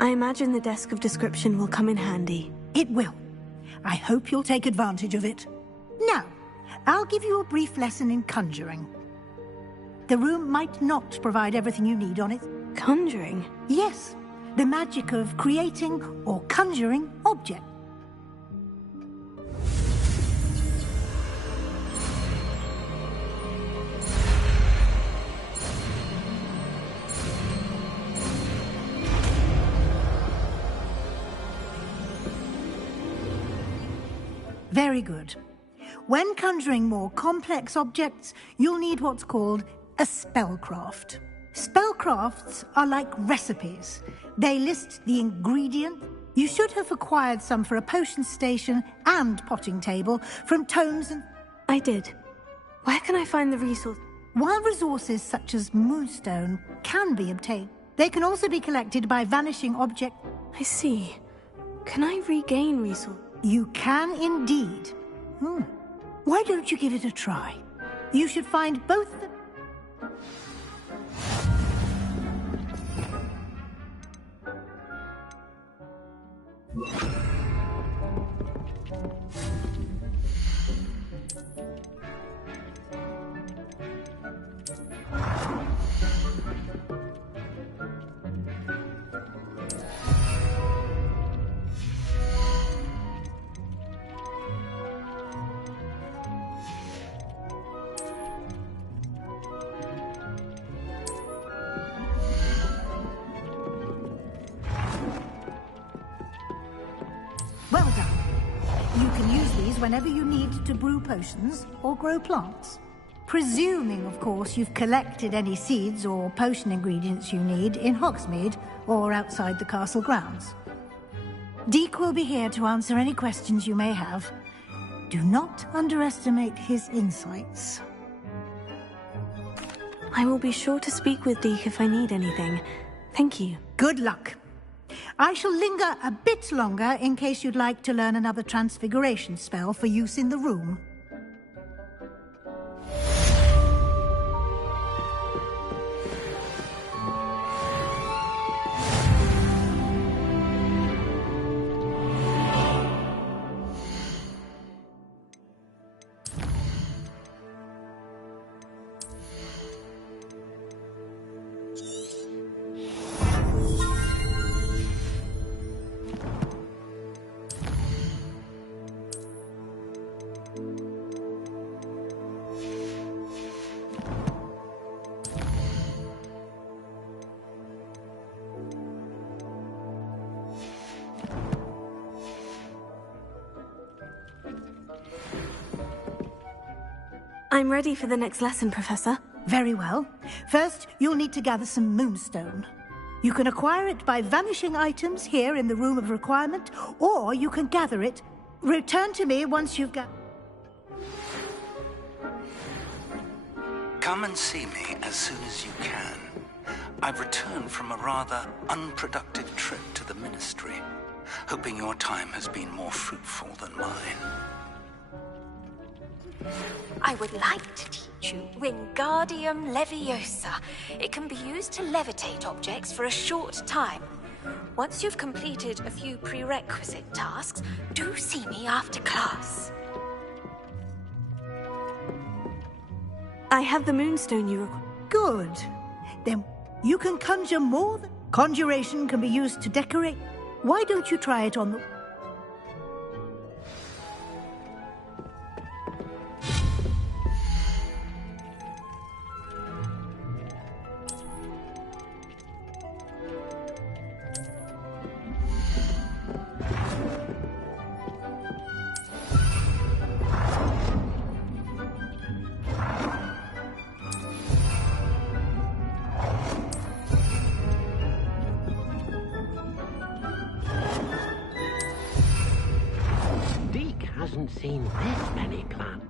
I imagine the desk of description will come in handy. It will. I hope you'll take advantage of it. Now, I'll give you a brief lesson in conjuring. The room might not provide everything you need on it. Conjuring? Yes, the magic of creating or conjuring objects. Very good. When conjuring more complex objects, you'll need what's called a spellcraft. Spellcrafts are like recipes. They list the ingredient. You should have acquired some for a potion station and potting table from tomes and... I did. Where can I find the resource? While resources such as moonstone can be obtained, they can also be collected by vanishing objects. I see. Can I regain resources? You can indeed. Why don't you give it a try? You should find both the... Well done. You can use these whenever you need to brew potions or grow plants. Presuming, of course, you've collected any seeds or potion ingredients you need in Hogsmeade or outside the castle grounds. Deek will be here to answer any questions you may have. Do not underestimate his insights. I will be sure to speak with Deek if I need anything. Thank you. Good luck. I shall linger a bit longer in case you'd like to learn another transfiguration spell for use in the room. I'm ready for the next lesson, Professor. Very well. First, you'll need to gather some moonstone. You can acquire it by vanishing items here in the Room of Requirement, or you can gather it. Return to me once you've got... Come and see me as soon as you can. I've returned from a rather unproductive trip to the Ministry, hoping your time has been more fruitful than mine. I would like to teach you Wingardium Leviosa. It can be used to levitate objects for a short time. Once you've completed a few prerequisite tasks, do see me after class. I have the moonstone you require. Good. Then you can conjure more than... Conjuration can be used to decorate. Why don't you try it on the... Hasn't seen this many plants.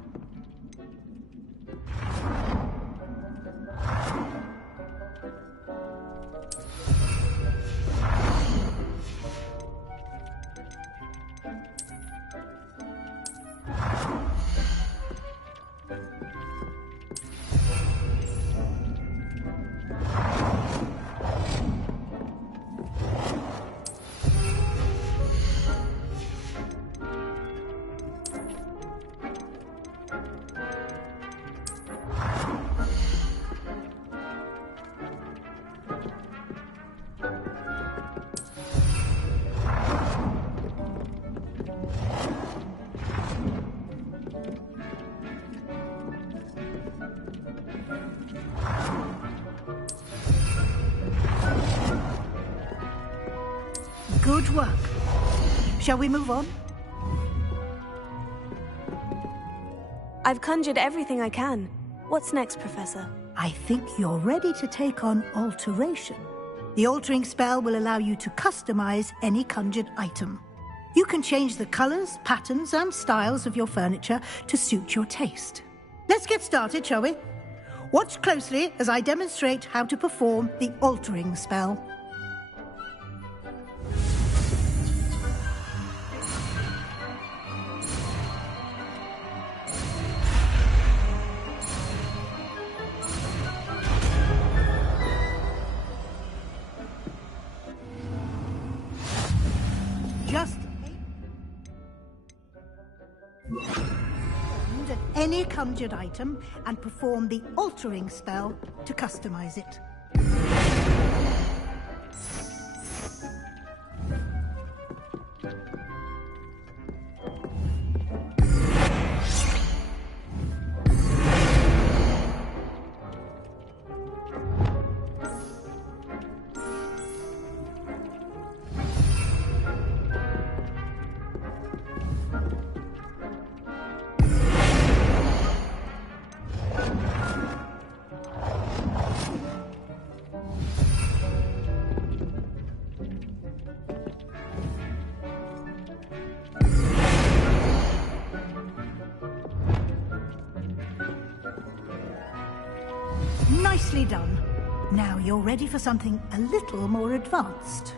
Good work. Shall we move on? I've conjured everything I can. What's next, Professor? I think you're ready to take on alteration. The altering spell will allow you to customize any conjured item. You can change the colors, patterns, and styles of your furniture to suit your taste. Let's get started, shall we? Watch closely as I demonstrate how to perform the altering spell. Just aim at any conjured item and perform the altering spell to customize it. Nicely done. Now you're ready for something a little more advanced.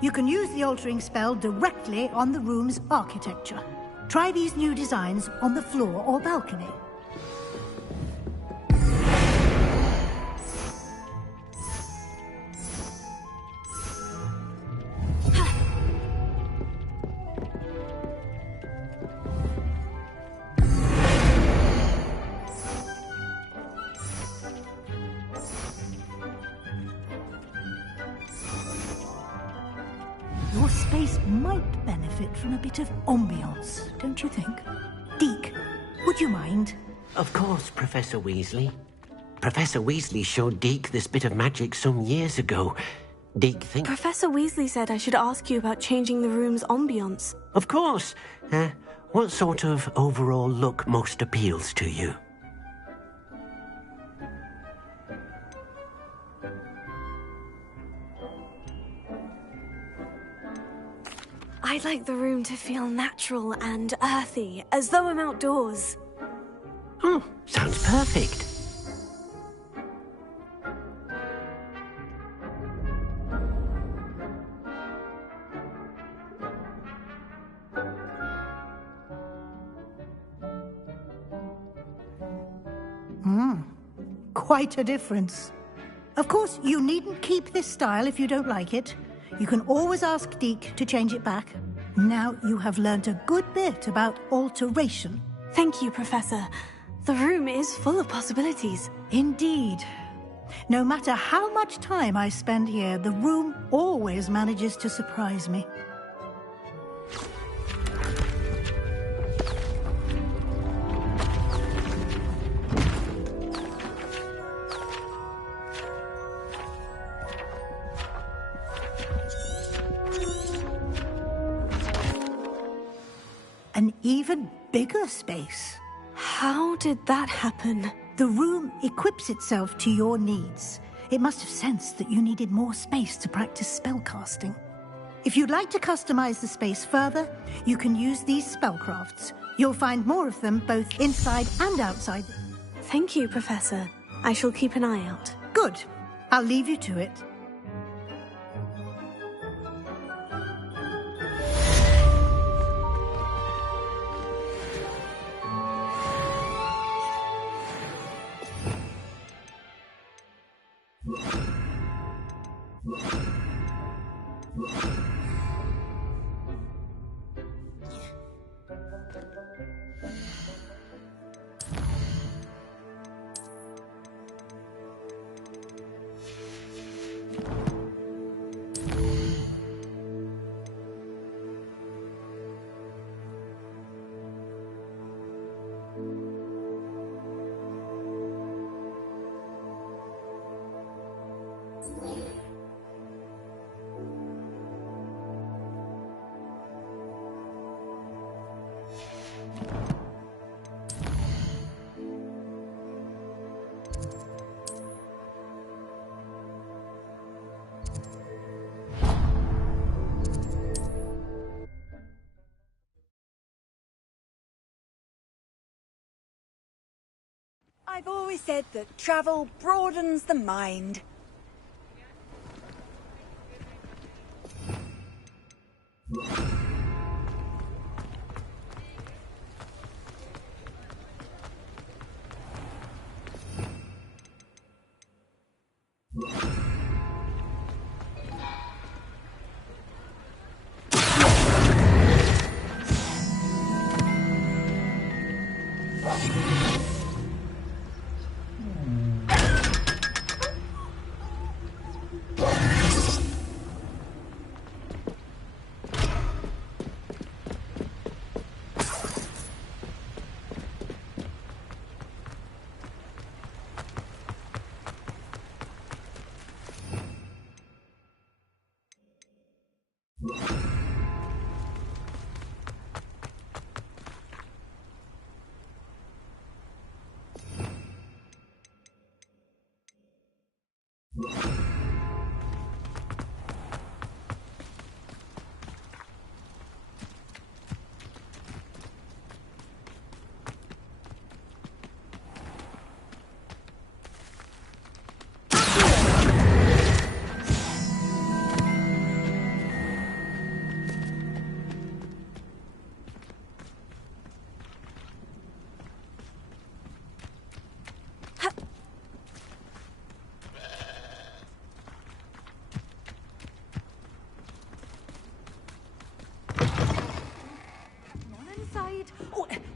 You can use the altering spell directly on the room's architecture. Try these new designs on the floor or balcony. Your space might benefit from a bit of ambiance, don't you think? Deke, would you mind? Of course, Professor Weasley. Professor Weasley showed Deke this bit of magic some years ago. Deke thinks... Professor Weasley said I should ask you about changing the room's ambiance. Of course. What sort of overall look most appeals to you? I'd like the room to feel natural and earthy, as though I'm outdoors. Oh, sounds perfect. Quite a difference. Of course, you needn't keep this style if you don't like it. You can always ask Deke to change it back. Now you have learnt a good bit about alteration. Thank you, Professor. The room is full of possibilities. Indeed. No matter how much time I spend here, the room always manages to surprise me. An even bigger space. How did that happen? The room equips itself to your needs. It must have sensed that you needed more space to practice spellcasting. If you'd like to customize the space further, you can use these spellcrafts. You'll find more of them both inside and outside. Thank you, Professor. I shall keep an eye out. Good. I'll leave you to it. I've always said that travel broadens the mind.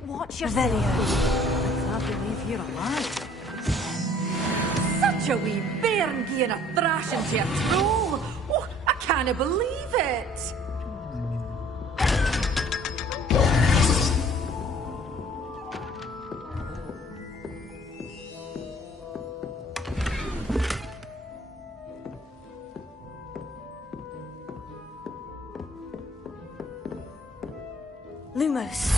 Watch yourself. I can't believe you're alive. Such a wee bairn giving a thrashing to a troll. Oh, I can't believe it. Lumos.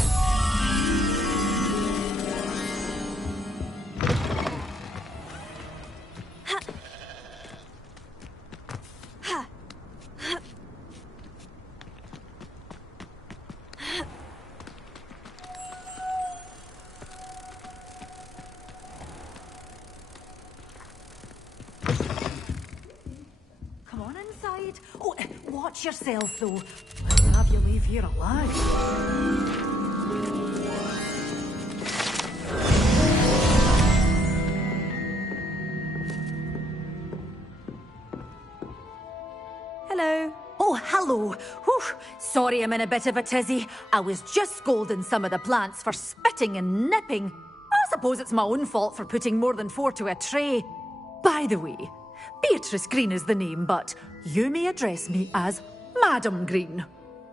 Come on inside. Oh, watch yourself though. Let's have you leave here alive. Hello. Oh, hello. Whew. Sorry I'm in a bit of a tizzy. I was just scolding some of the plants for spitting and nipping. I suppose it's my own fault for putting more than 4 to a tray. By the way, Beatrice Green is the name, but you may address me as Madam Green.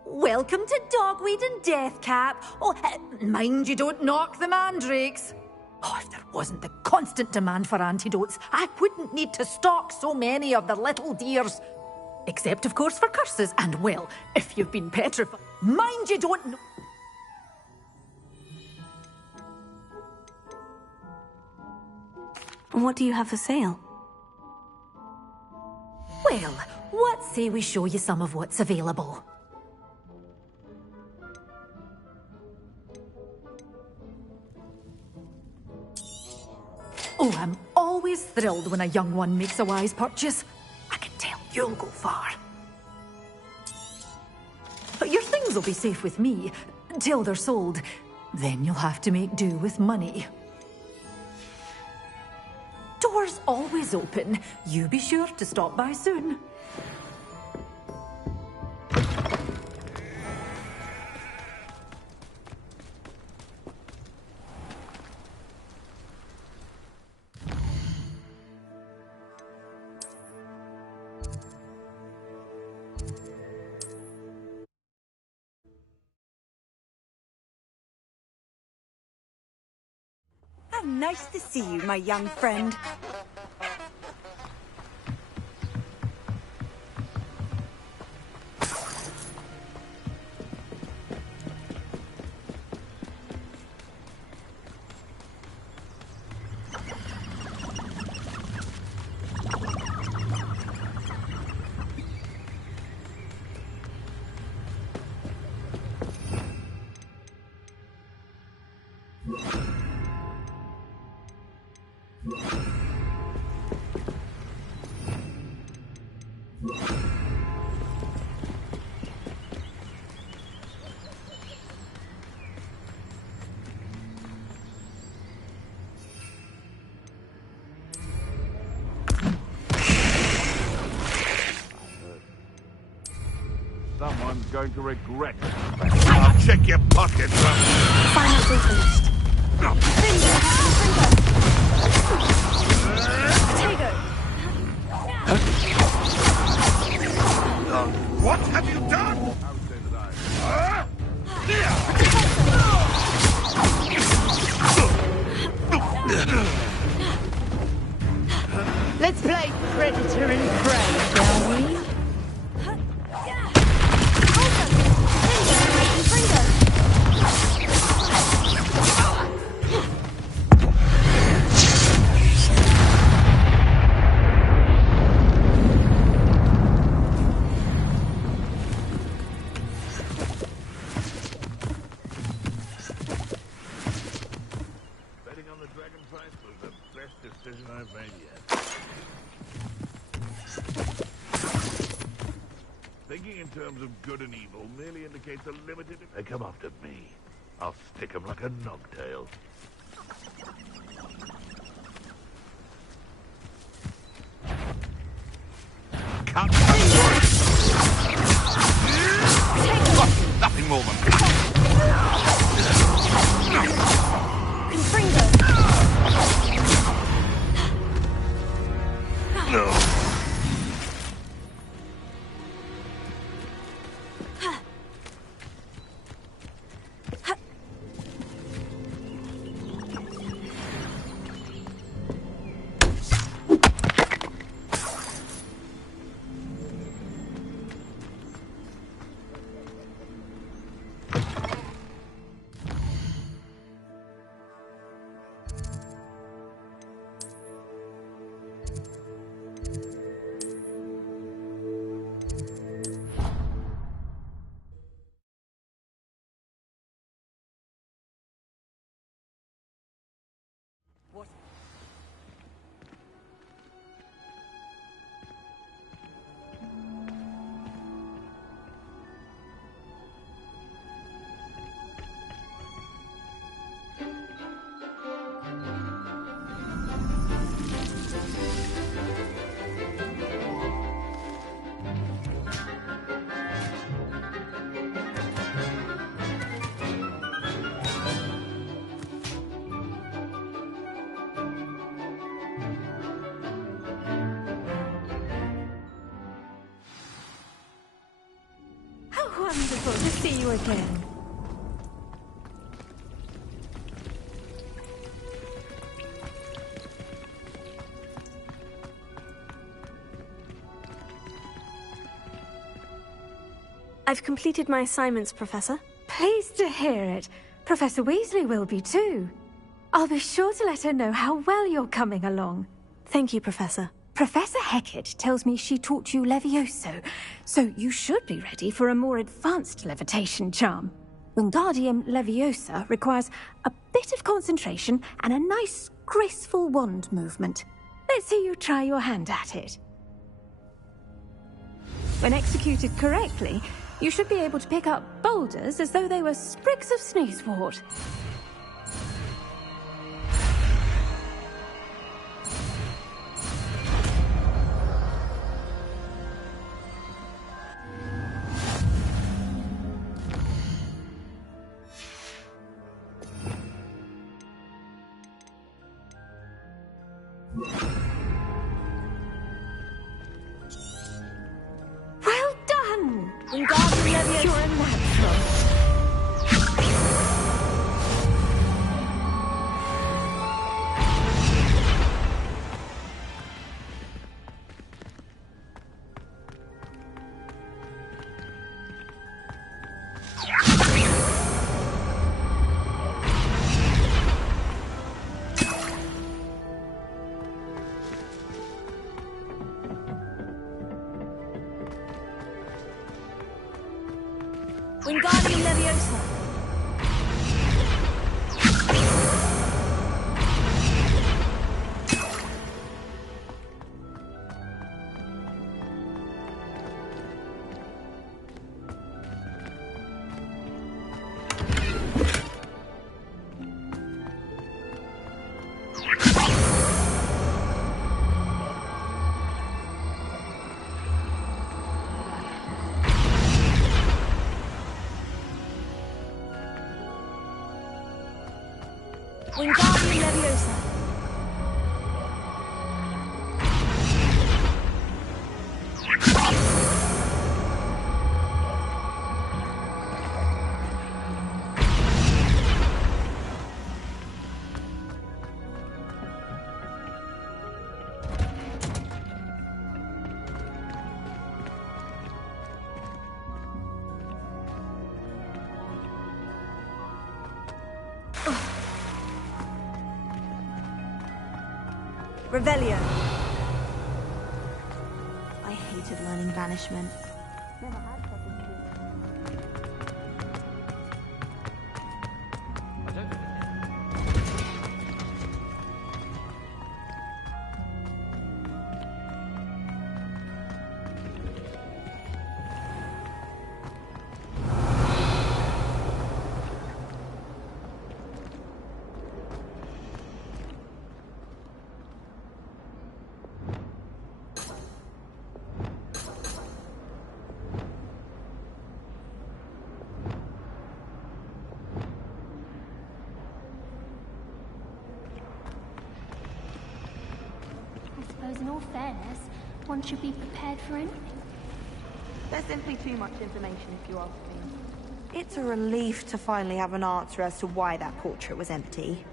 Welcome to Dogweed and Deathcap. Oh, mind you don't knock the mandrakes. Oh, if there wasn't the constant demand for antidotes, I wouldn't need to stock so many of the little dears. Except, of course, for curses, and, well, if you've been petrified. Mind you don't... What do you have for sale? Well, what say we show you some of what's available? Oh, I'm always thrilled when a young one makes a wise purchase. I can tell you'll go far. But your things will be safe with me, till they're sold. Then you'll have to make do with money. Doors always open. You be sure to stop by soon. How nice to see you, my young friend. Someone's going to regret it. I'll check your pockets. Finance increased. Tego! What have you done? Let's play Predator and Prey, shall we? Betting on the dragon price was the best decision I've made yet. Thinking in terms of good and evil merely indicates a limited... They come after me. I'll stick 'em like a nogtail. Cut! Nothing more than... No. Wonderful to see you again. I've completed my assignments, Professor. Pleased to hear it. Professor Weasley will be too. I'll be sure to let her know how well you're coming along. Thank you, Professor. Professor Hecat tells me she taught you Levioso, so you should be ready for a more advanced levitation charm. Wingardium Leviosa requires a bit of concentration and a nice, graceful wand movement. Let's see you try your hand at it. When executed correctly, you should be able to pick up boulders as though they were sprigs of sneezewort. Well done! Wingardium Leviosa, you're a natural. Wingardium Leviosa. Wingardium Leviosa. Revelio. I hated learning banishment. In all fairness, one should be prepared for anything. There's simply too much information, if you ask me. It's a relief to finally have an answer as to why that portrait was empty.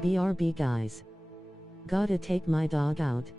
BRB guys. Gotta take my dog out.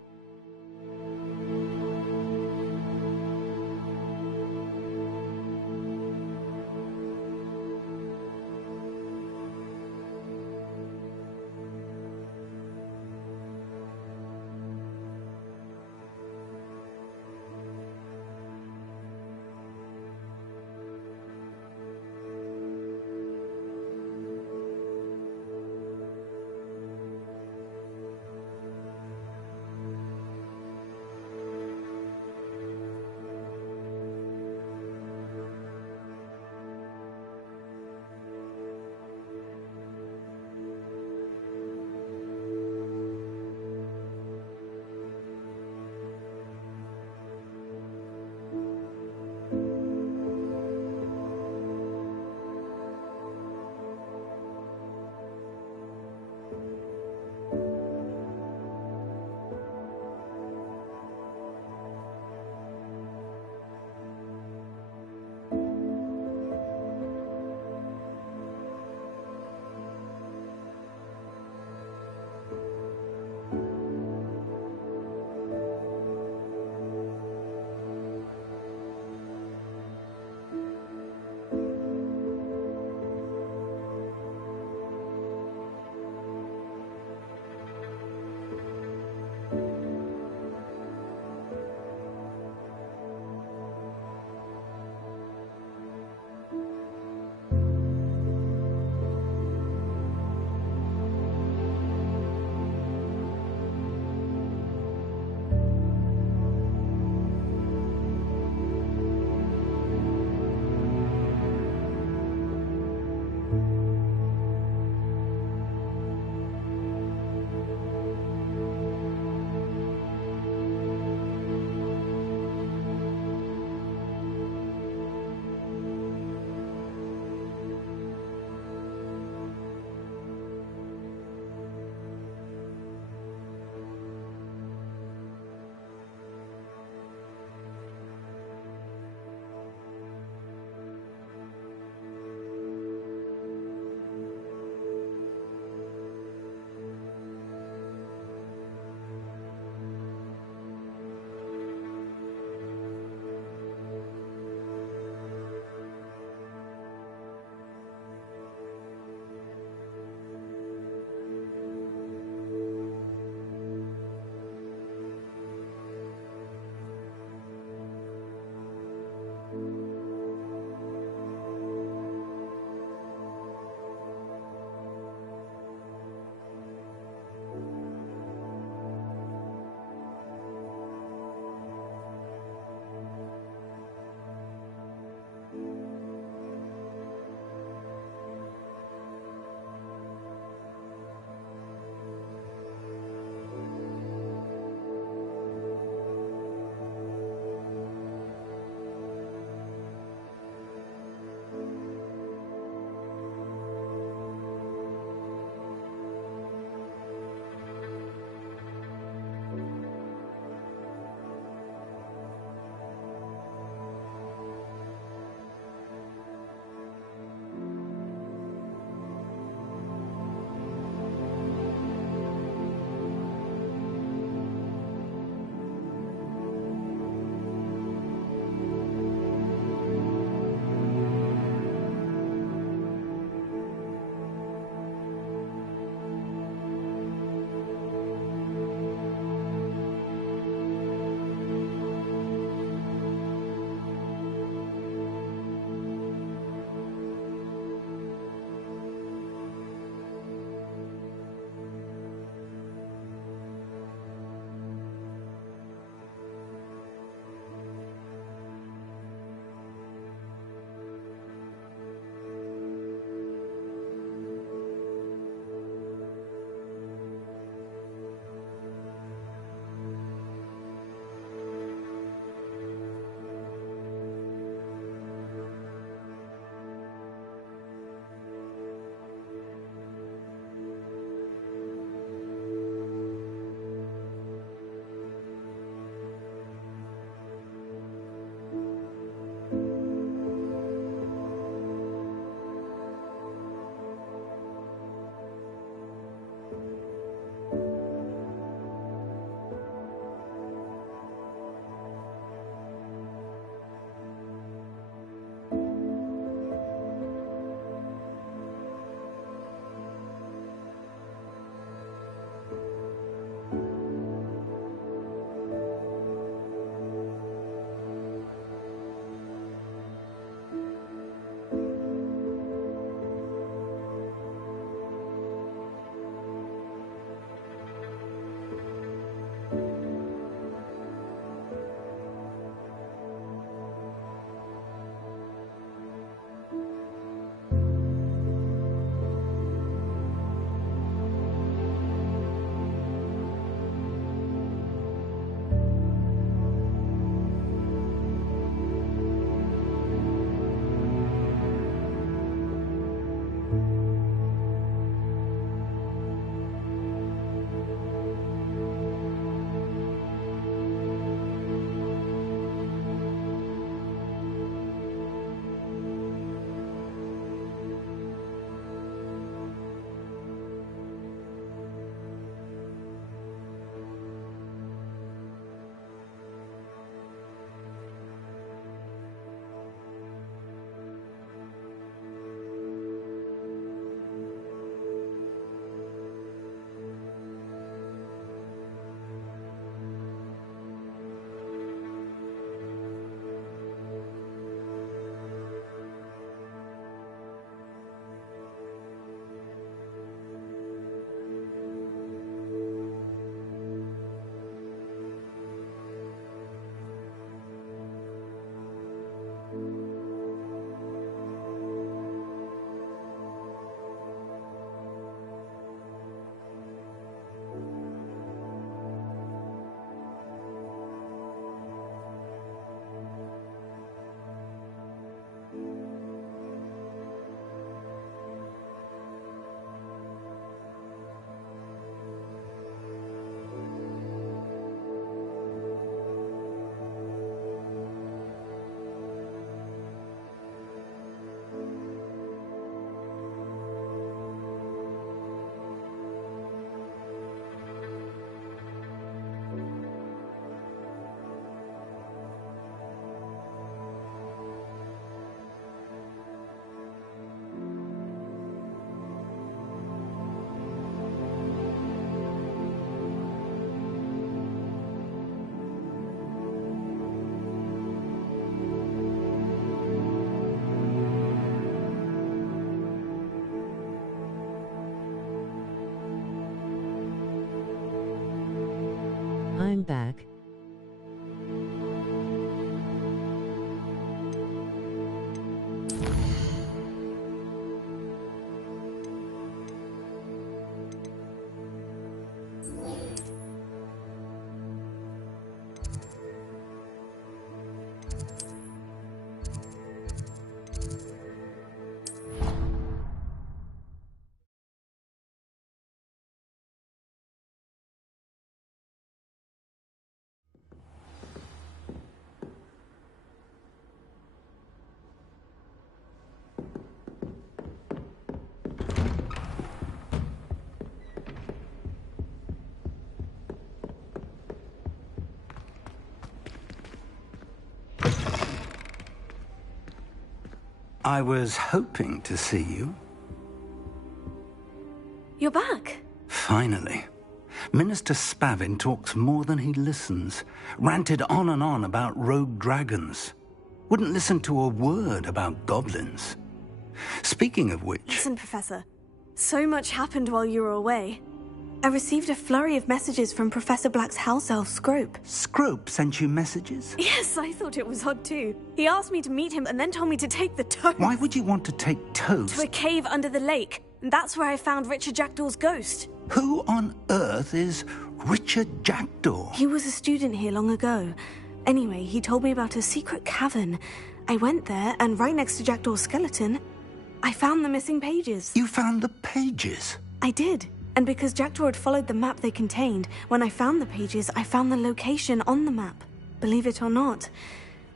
I'm back. I was hoping to see you. You're back. Finally. Minister Spavin talks more than he listens. Ranted on and on about rogue dragons. Wouldn't listen to a word about goblins. Speaking of which... Listen, Professor. So much happened while you were away. I received a flurry of messages from Professor Black's house elf, Scrope. Scrope sent you messages? Yes, I thought it was odd too. He asked me to meet him and then told me to take the toast. Why would you want to take toast? To a cave under the lake. And that's where I found Richard Jackdaw's ghost. Who on earth is Richard Jackdaw? He was a student here long ago. Anyway, he told me about a secret cavern. I went there, and right next to Jackdaw's skeleton, I found the missing pages. You found the pages? I did. And because Jackdaw had followed the map they contained, when I found the pages, I found the location on the map. Believe it or not,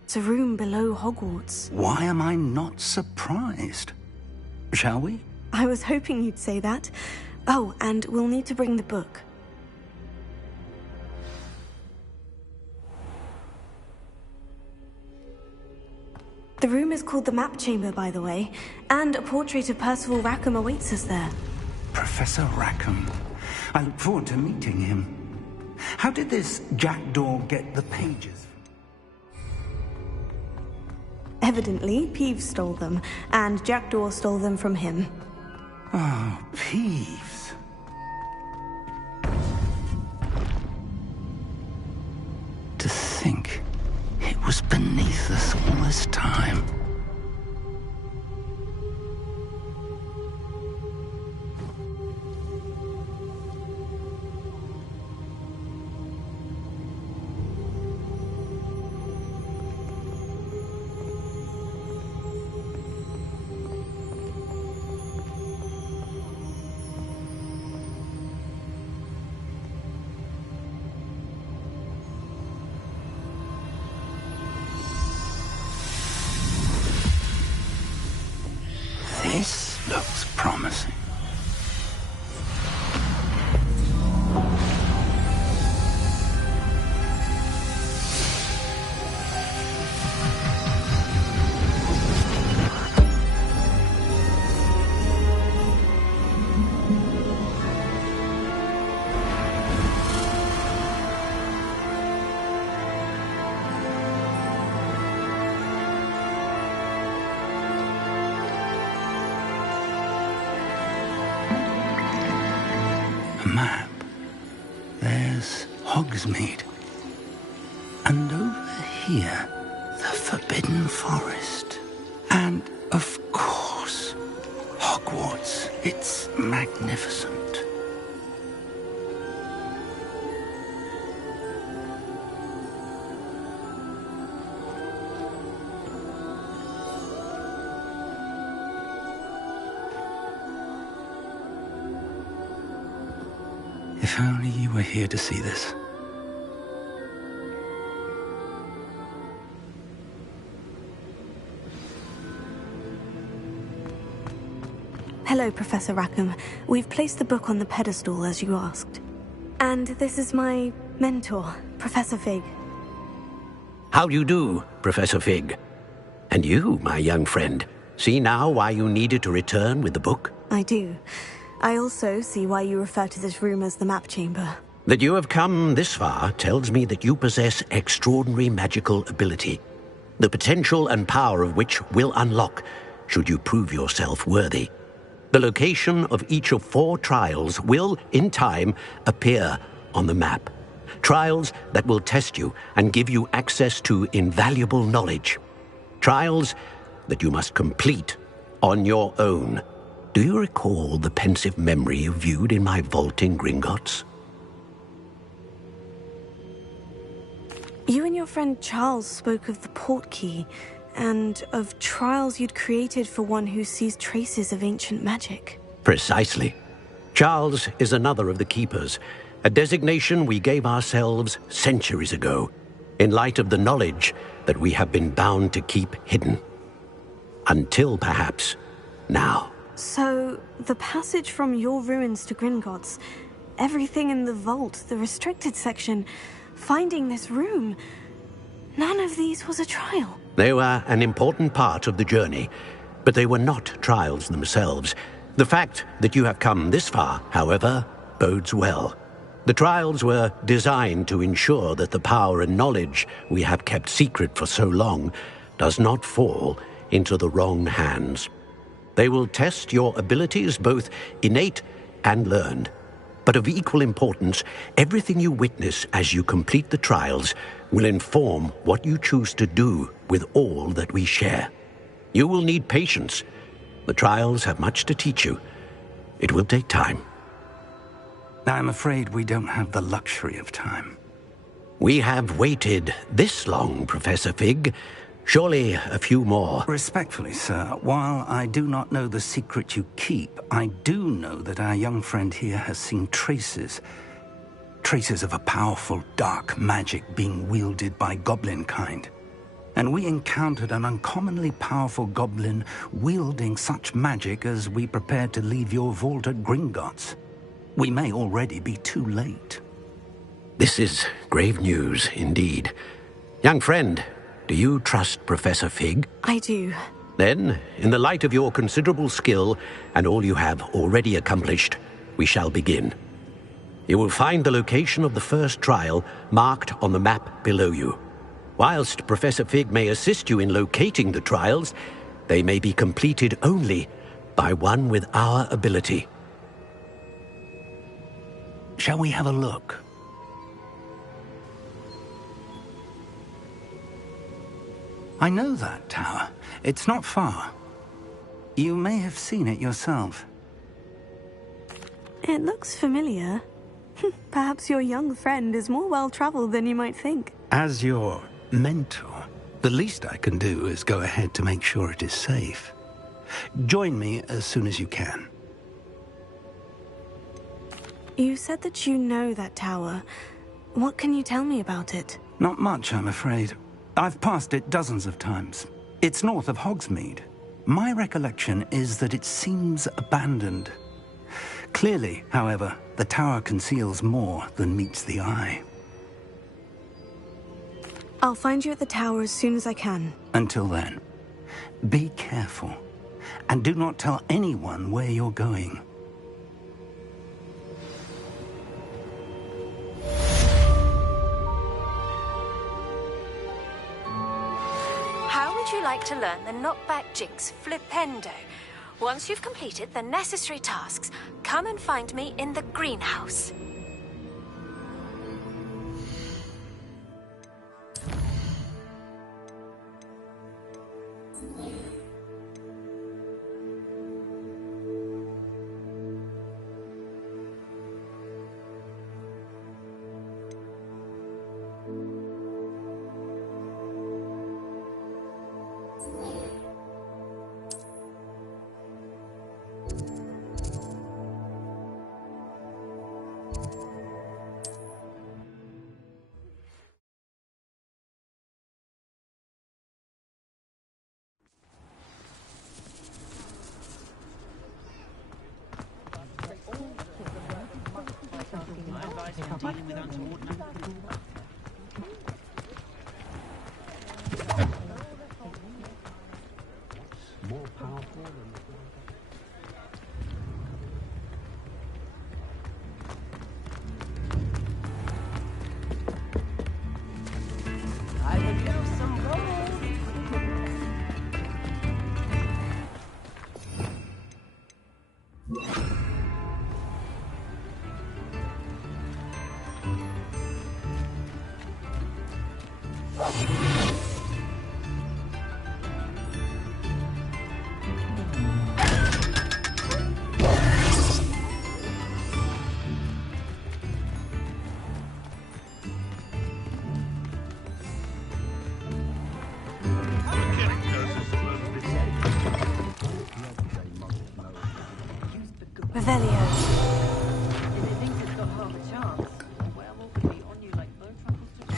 it's a room below Hogwarts. Why am I not surprised? Shall we? I was hoping you'd say that. Oh, and we'll need to bring the book. The room is called the Map Chamber, by the way, and a portrait of Percival Rackham awaits us there. Professor Rackham. I look forward to meeting him. How did this Jackdaw get the pages? Evidently, Peeves stole them, and Jackdaw stole them from him. Oh, Peeves. To think it was beneath us all this time. This looks promising. Map. There's Hogsmeade. And over here, the Forbidden Forest. And, of course, Hogwarts. It's magnificent. If only you were here to see this. Hello, Professor Rackham. We've placed the book on the pedestal, as you asked. And this is my mentor, Professor Fig. How do you do, Professor Fig? And you, my young friend, see now why you needed to return with the book? I do. I also see why you refer to this room as the Map Chamber. That you have come this far tells me that you possess extraordinary magical ability, the potential and power of which will unlock should you prove yourself worthy. The location of each of 4 trials will, in time, appear on the map. Trials that will test you and give you access to invaluable knowledge. Trials that you must complete on your own. Do you recall the pensive memory you viewed in my vault in Gringotts? You and your friend Charles spoke of the portkey, and of trials you'd created for one who sees traces of ancient magic. Precisely. Charles is another of the Keepers, a designation we gave ourselves centuries ago, in light of the knowledge that we have been bound to keep hidden. Until, perhaps, now. So, the passage from your ruins to Gringotts, everything in the vault, the restricted section, finding this room, none of these was a trial. They were an important part of the journey, but they were not trials themselves. The fact that you have come this far, however, bodes well. The trials were designed to ensure that the power and knowledge we have kept secret for so long does not fall into the wrong hands. They will test your abilities, both innate and learned. But of equal importance, everything you witness as you complete the trials will inform what you choose to do with all that we share. You will need patience. The trials have much to teach you. It will take time. I'm afraid we don't have the luxury of time. We have waited this long, Professor Fig. Surely a few more. Respectfully, sir, while I do not know the secret you keep, I do know that our young friend here has seen traces of a powerful dark magic being wielded by goblin kind. And we encountered an uncommonly powerful goblin wielding such magic as we prepared to leave your vault at Gringotts. We may already be too late. This is grave news indeed. Young friend, do you trust Professor Fig? I do. Then, in the light of your considerable skill and all you have already accomplished, we shall begin. You will find the location of the first trial marked on the map below you. Whilst Professor Fig may assist you in locating the trials, they may be completed only by one with our ability. Shall we have a look? I know that tower. It's not far. You may have seen it yourself. It looks familiar. Perhaps your young friend is more well-traveled than you might think. As your mentor, the least I can do is go ahead to make sure it is safe. Join me as soon as you can. You said that you know that tower. What can you tell me about it? Not much, I'm afraid. I've passed it dozens of times. It's north of Hogsmeade. My recollection is that it seems abandoned. Clearly, however, the tower conceals more than meets the eye. I'll find you at the tower as soon as I can. Until then, be careful, and do not tell anyone where you're going. How would you like to learn the knockback jinx flipendo? Once you've completed the necessary tasks, come and find me in the greenhouse. Revelio. If it thinks it's got half a chance, a werewolf will be on you like bone truffles to...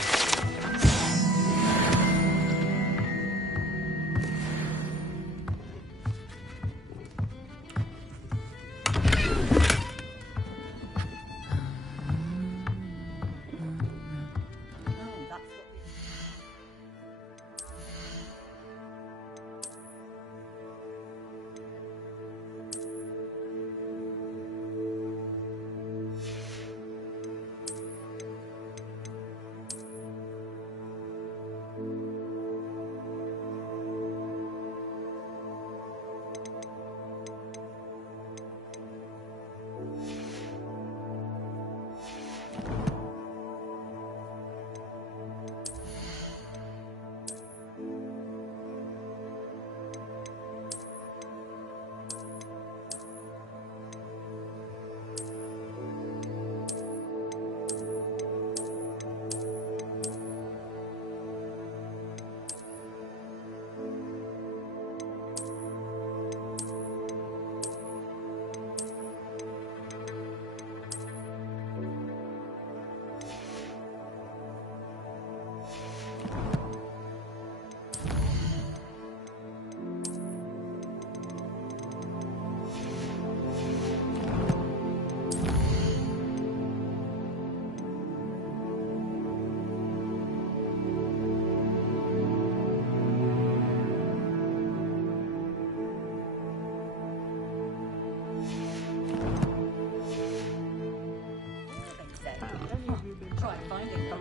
Try finding them.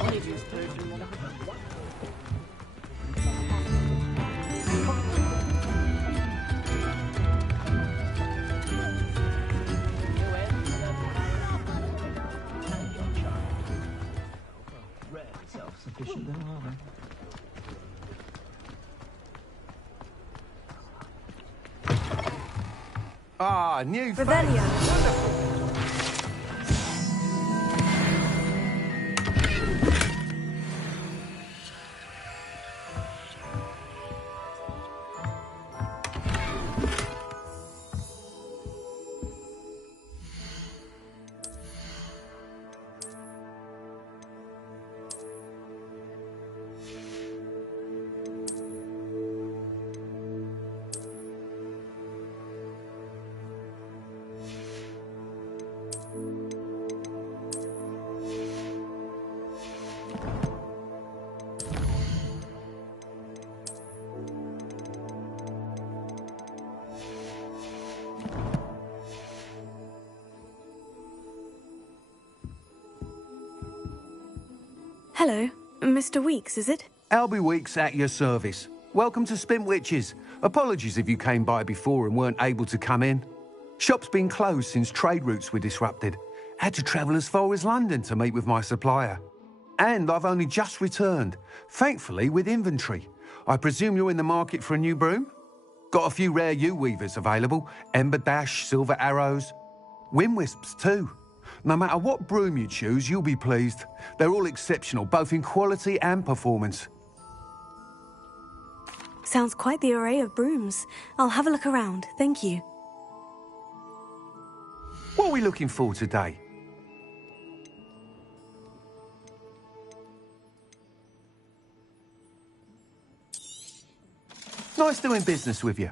Only just self-sufficient, though, are they? Ah, new Revelio. Hello, Mr. Weeks, is it? Albie Weeks at your service. Welcome to Spint Witches. Apologies if you came by before and weren't able to come in. Shop's been closed since trade routes were disrupted. Had to travel as far as London to meet with my supplier. And I've only just returned, thankfully with inventory. I presume you're in the market for a new broom? Got a few rare yew-weavers available, Ember Dash, Silver Arrows, Wind Wisps too. No matter what broom you choose, you'll be pleased. They're all exceptional, both in quality and performance. Sounds quite the array of brooms. I'll have a look around, thank you. What are we looking for today? Nice doing business with you.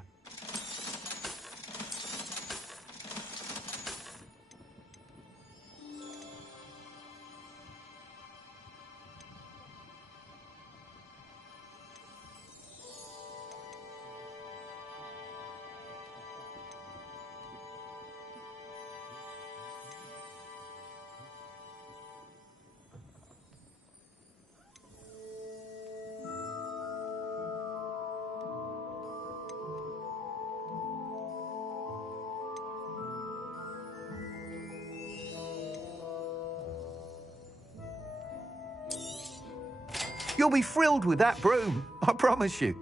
You'll be thrilled with that broom, I promise you.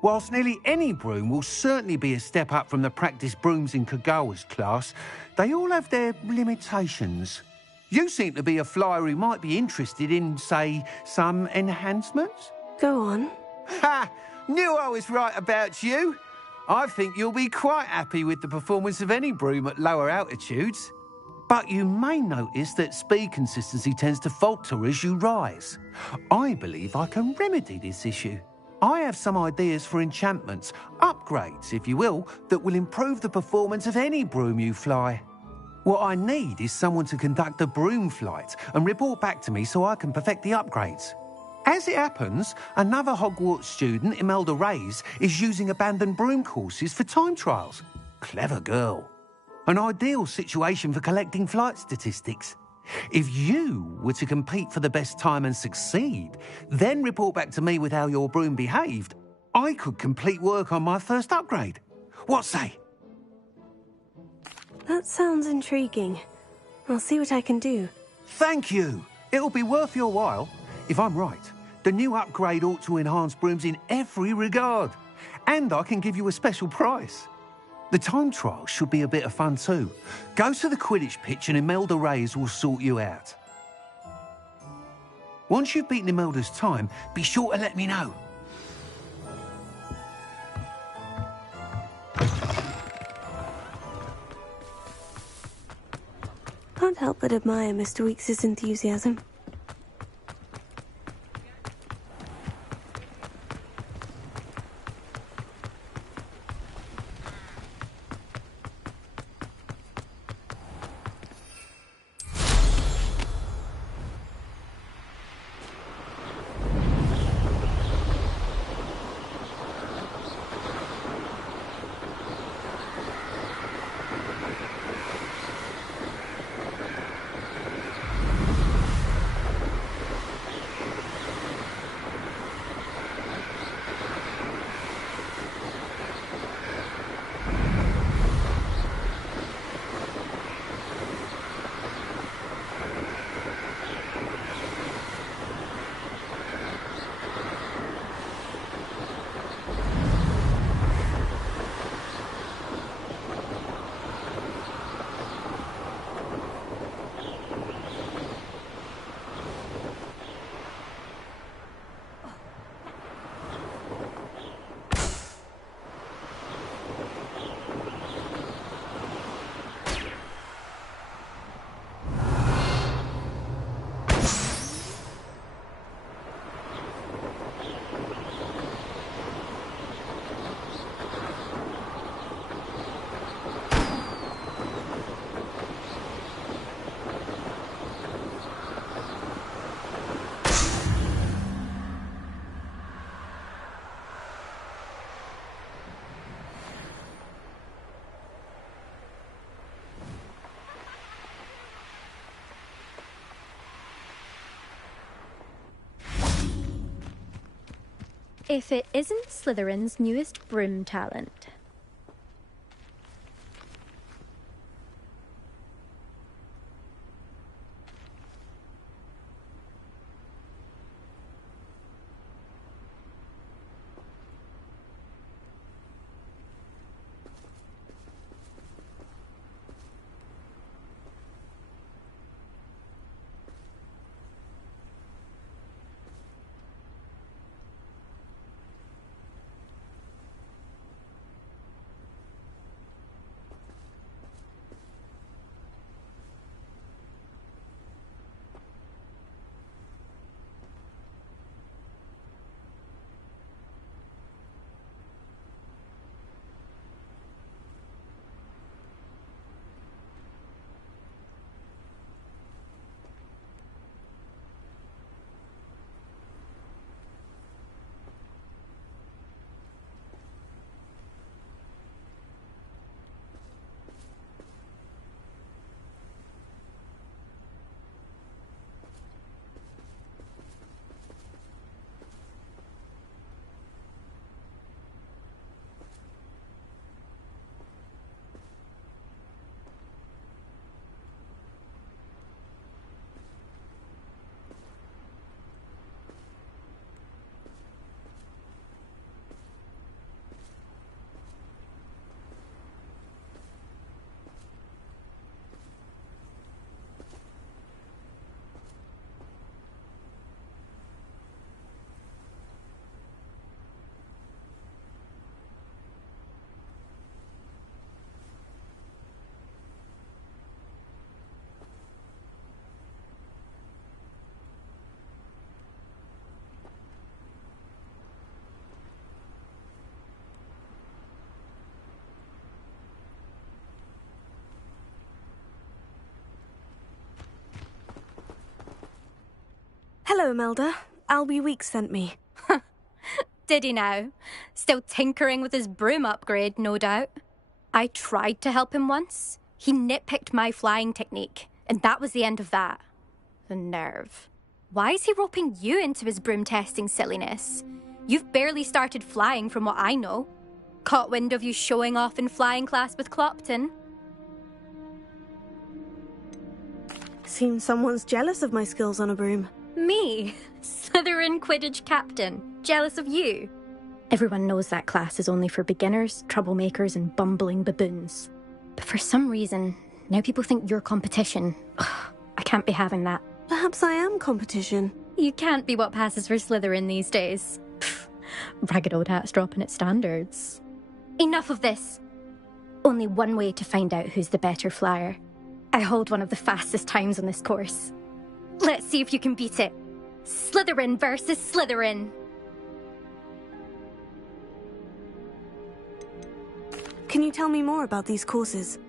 Whilst nearly any broom will certainly be a step up from the practice brooms in Kagawa's class, they all have their limitations. You seem to be a flyer who might be interested in, say, some enhancements? Go on. Ha! Knew I was right about you. I think you'll be quite happy with the performance of any broom at lower altitudes. But you may notice that speed consistency tends to falter as you rise. I believe I can remedy this issue. I have some ideas for enchantments, upgrades, if you will, that will improve the performance of any broom you fly. What I need is someone to conduct a broom flight and report back to me so I can perfect the upgrades. As it happens, another Hogwarts student, Imelda Reyes, is using abandoned broom courses for time trials. Clever girl. An ideal situation for collecting flight statistics. If you were to compete for the best time and succeed, then report back to me with how your broom behaved, I could complete work on my first upgrade. What say? That sounds intriguing. I'll see what I can do. Thank you. It'll be worth your while. If I'm right, the new upgrade ought to enhance brooms in every regard. And I can give you a special price. The time trial should be a bit of fun too. Go to the Quidditch pitch and Imelda Reyes will sort you out. Once you've beaten Imelda's time, be sure to let me know. Can't help but admire Mr. Weekes' enthusiasm. If it isn't Slytherin's newest broom talent. Hello, Melda. Albie Weeks sent me. Did he now? Still tinkering with his broom upgrade, no doubt. I tried to help him once. He nitpicked my flying technique, and that was the end of that. The nerve. Why is he roping you into his broom testing silliness? You've barely started flying from what I know. Caught wind of you showing off in flying class with Clopton. Seems someone's jealous of my skills on a broom. Me? Slytherin Quidditch captain. Jealous of you? Everyone knows that class is only for beginners, troublemakers, and bumbling baboons. But for some reason, now people think you're competition. Ugh, I can't be having that. Perhaps I am competition. You can't be what passes for Slytherin these days. Pfft, ragged old hat's dropping its standards. Enough of this. Only one way to find out who's the better flyer. I hold one of the fastest times on this course. Let's see if you can beat it. Slytherin versus Slytherin. Can you tell me more about these courses?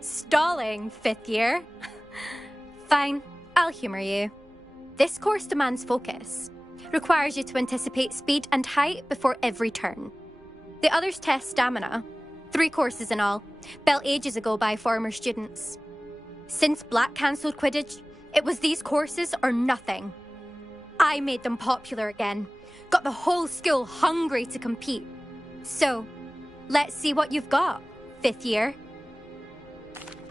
Stalling, 5th year? Fine, I'll humour you. This course demands focus. Requires you to anticipate speed and height before every turn. The others test stamina. 3 courses in all, built ages ago by former students. Since Black cancelled Quidditch, it was these courses or nothing. I made them popular again, got the whole school hungry to compete. So, let's see what you've got, 5th year.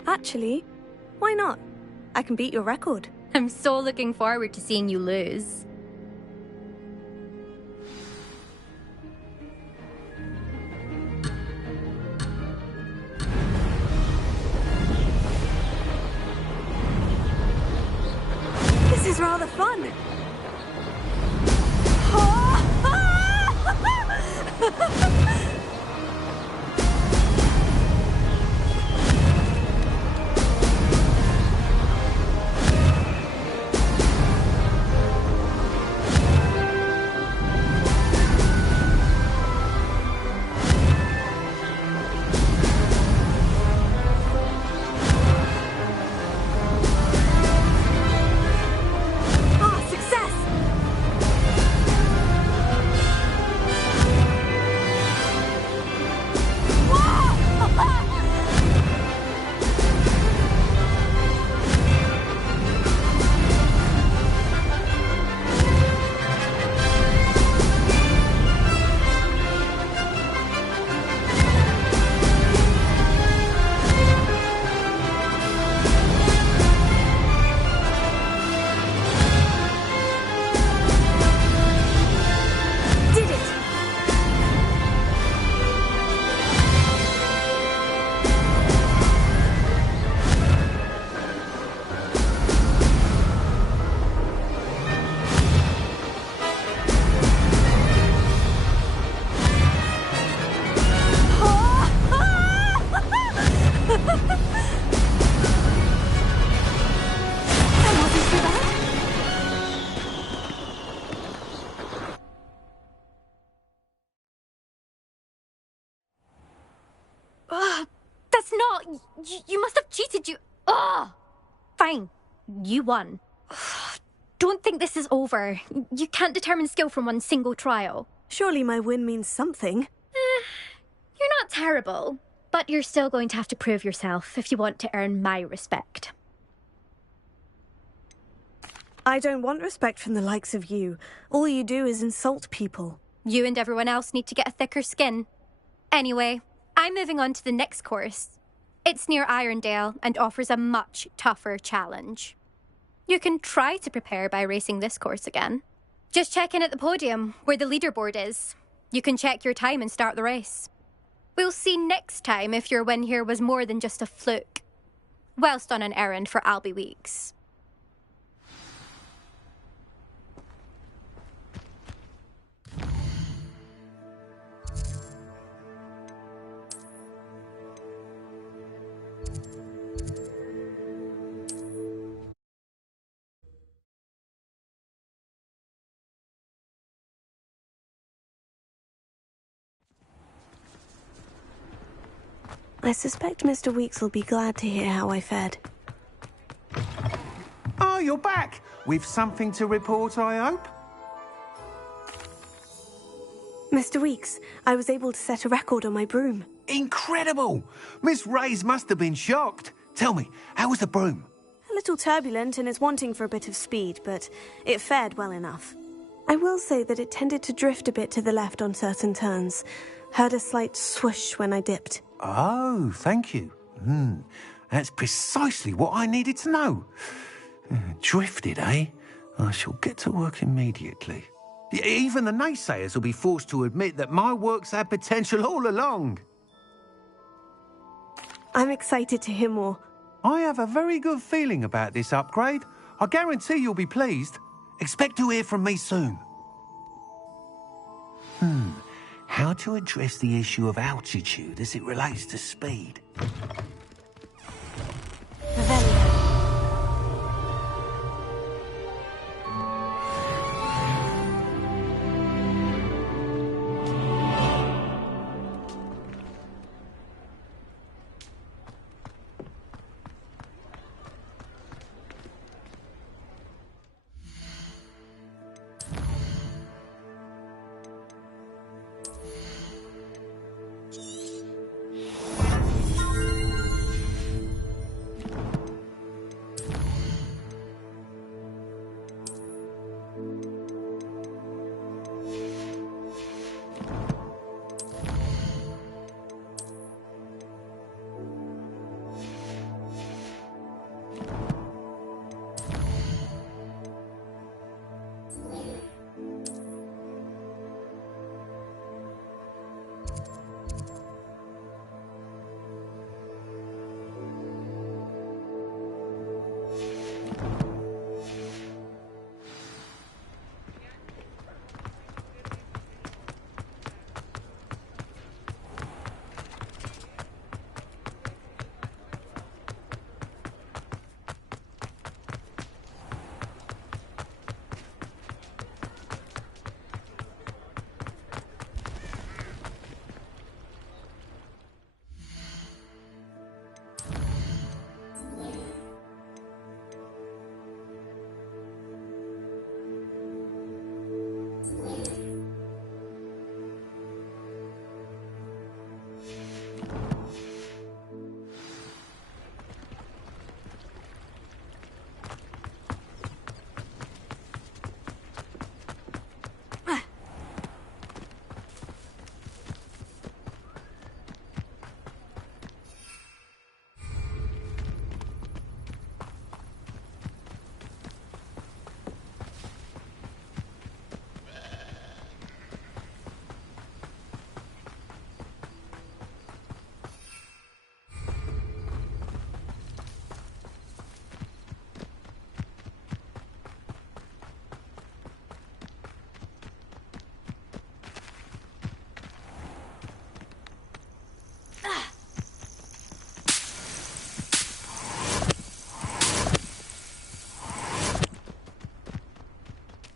Actually, why not? I can beat your record. I'm so looking forward to seeing you lose. This is rather fun. That's not... You must have cheated, you... Ugh! Fine. You won. Don't think this is over. You can't determine skill from one single trial. Surely my win means something. You're not terrible, but you're still going to have to prove yourself if you want to earn my respect. I don't want respect from the likes of you. All you do is insult people. You and everyone else need to get a thicker skin. Anyway, I'm moving on to the next course. It's near Irondale and offers a much tougher challenge. You can try to prepare by racing this course again. Just check in at the podium, where the leaderboard is. You can check your time and start the race. We'll see next time if your win here was more than just a fluke. Whilst on an errand for Albie Weeks. I suspect Mr. Weeks will be glad to hear how I fared. Oh, you're back! With something to report, I hope? Mr. Weeks, I was able to set a record on my broom. Incredible! Miss Reyes must have been shocked. Tell me, how was the broom? A little turbulent and is wanting for a bit of speed, but it fared well enough. I will say that it tended to drift a bit to the left on certain turns. Heard a slight swoosh when I dipped. Oh, thank you. That's precisely what I needed to know. Drifted, eh? I shall get to work immediately. Even the naysayers will be forced to admit that my work's had potential all along. I'm excited to hear more. I have a very good feeling about this upgrade. I guarantee you'll be pleased. Expect to hear from me soon. How to address the issue of altitude as it relates to speed?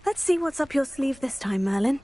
Let's see what's up your sleeve this time, Merlin.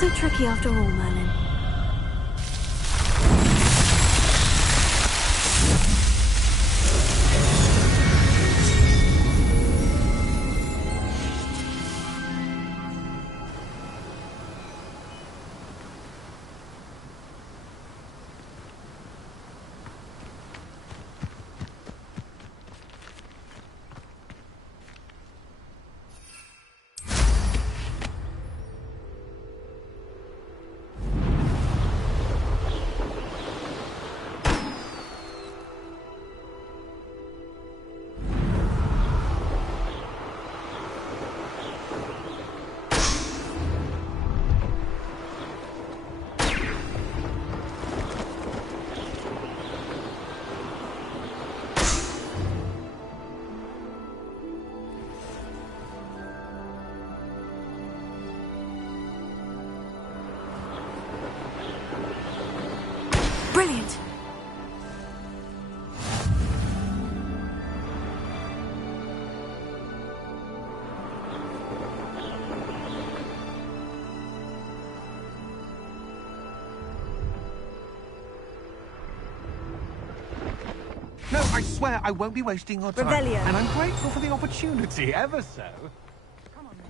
So tricky after all, Merlin. I swear I won't be wasting your time. Revelio. And I'm grateful for the opportunity, ever so. Come on, then.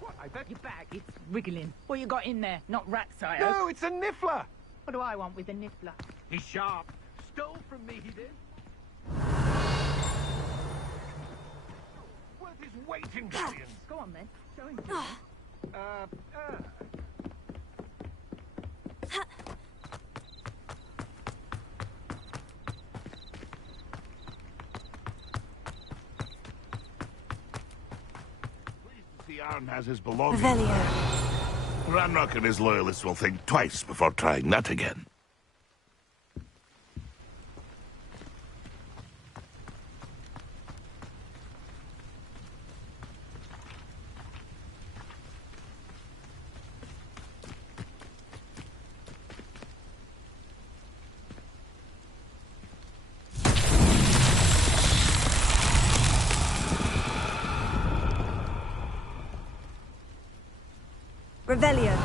What? I bet Your bag, it's wriggling. What you got in there? Not rat sire. No, it's a niffler. What do I want with a niffler? He's sharp. Stole from me, he did. Worth his weight in billions. Go on, then. Show him. The Arn has his belongings. Revelio. Ranrock and his loyalists will think twice before trying that again. Revelio.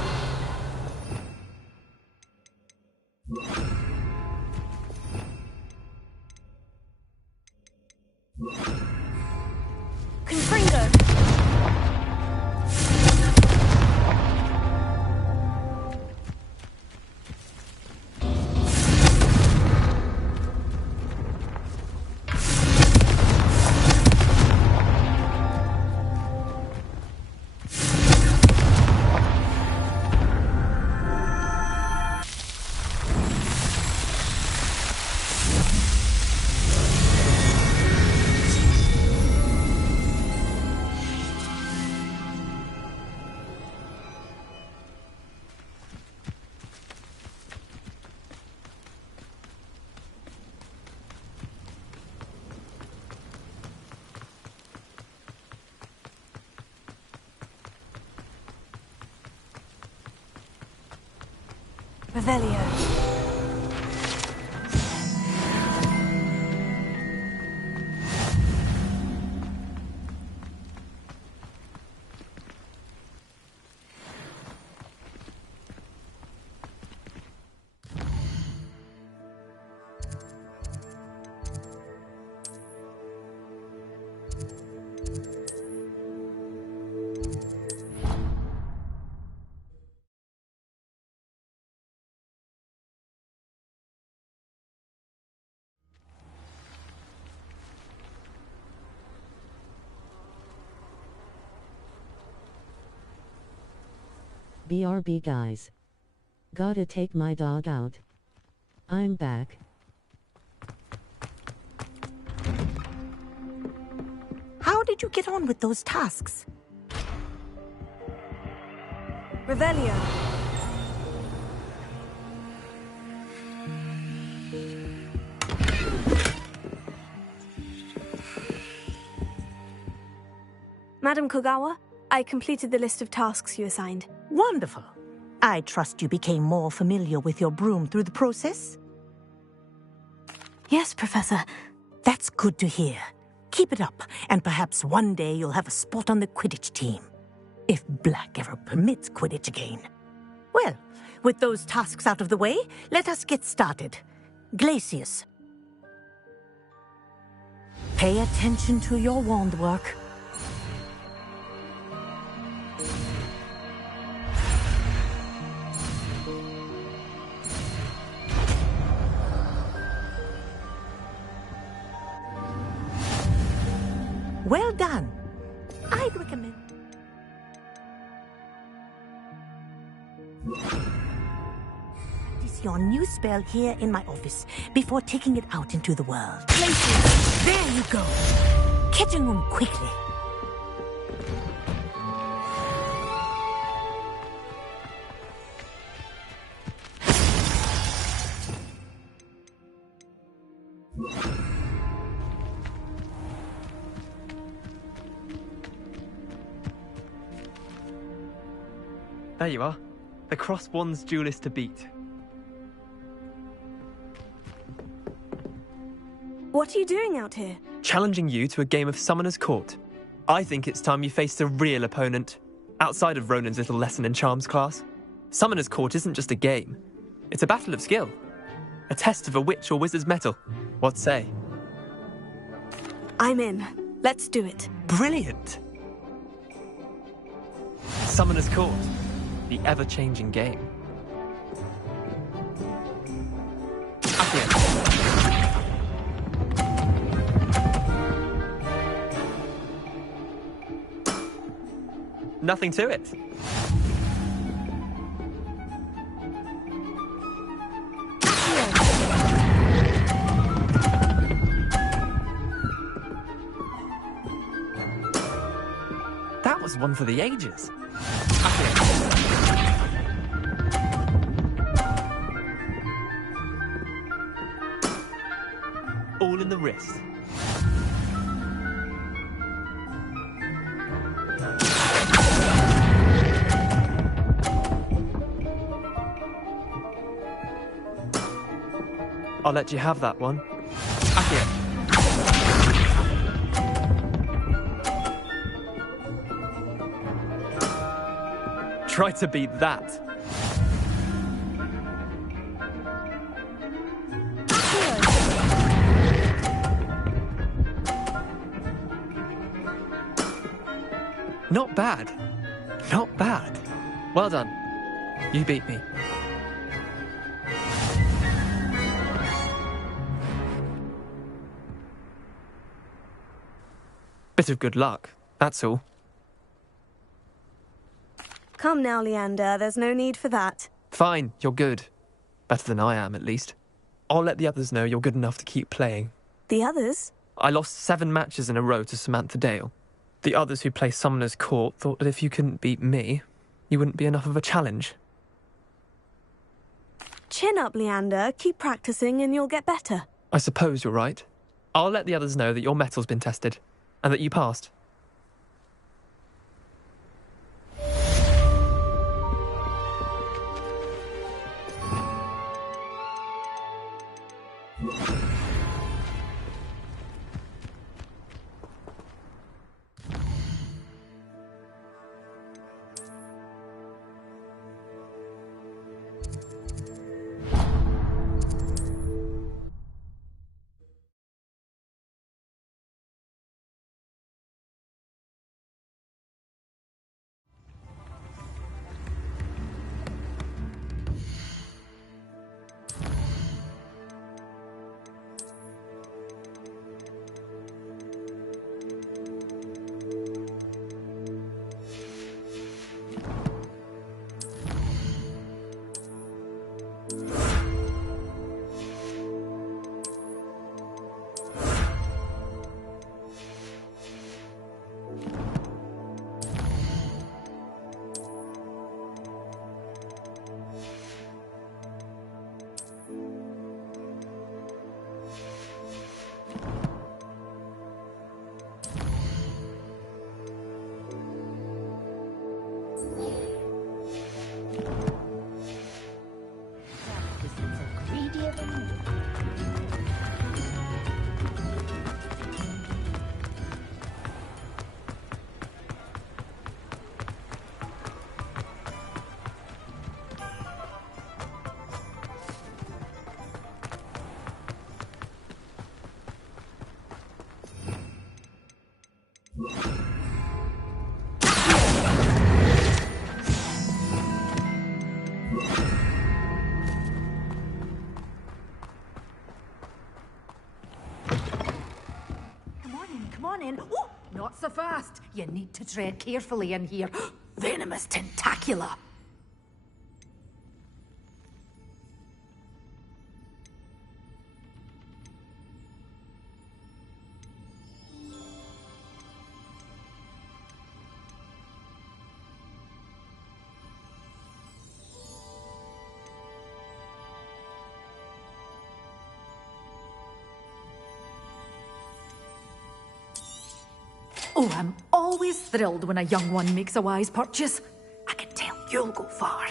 Confringo. Revelio. BRB guys. Gotta take my dog out. I'm back. How did you get on with those tasks? Revelio. Madam Kogawa, I completed the list of tasks you assigned. Wonderful. I trust you became more familiar with your broom through the process? Yes, Professor. That's good to hear. Keep it up, and perhaps one day you'll have a spot on the Quidditch team. If Black ever permits Quidditch again. Well, with those tasks out of the way, let us get started. Glacius. Pay attention to your wand work. Well done. I'd recommend... Practice your new spell here in my office before taking it out into the world. Places. There you go. Kitchen room quickly. There you are. The Cross Wands duelist to beat. What are you doing out here? Challenging you to a game of Summoner's Court. I think it's time you faced a real opponent, outside of Ronan's little lesson in charms class. Summoner's Court isn't just a game. It's a battle of skill. A test of a witch or wizard's mettle. What say? I'm in. Let's do it. Brilliant! Summoner's Court. The ever-changing game. Accio. Nothing to it. That was one for the ages. All in the wrist. I'll let you have that one. Accio. Try to beat that. Not bad. Not bad. Well done. You beat me. Bit of good luck, that's all. Come now, Leander. There's no need for that. Fine, you're good. Better than I am, at least. I'll let the others know you're good enough to keep playing. The others? I lost 7 matches in a row to Samantha Dale. The others who play Summoner's Court thought that if you couldn't beat me, you wouldn't be enough of a challenge. Chin up, Leander. Keep practicing and you'll get better. I suppose you're right. I'll let the others know that your metal's been tested, and that you passed. Ooh, not so fast. You need to tread carefully in here. Venomous tentacula. Oh, I'm always thrilled when a young one makes a wise purchase. I can tell you'll go far.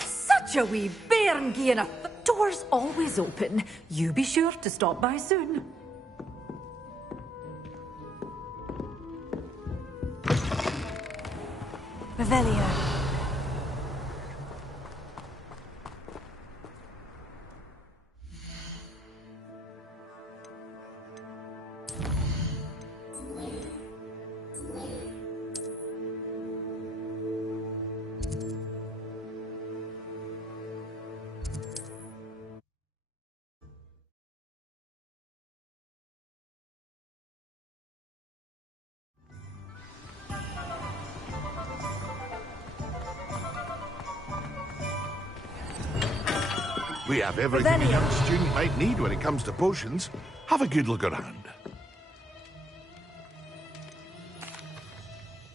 Such a wee bairn, Gianna. The door's always open. You be sure to stop by soon. Revelio. We have everything a young student might need when it comes to potions. Have a good look around.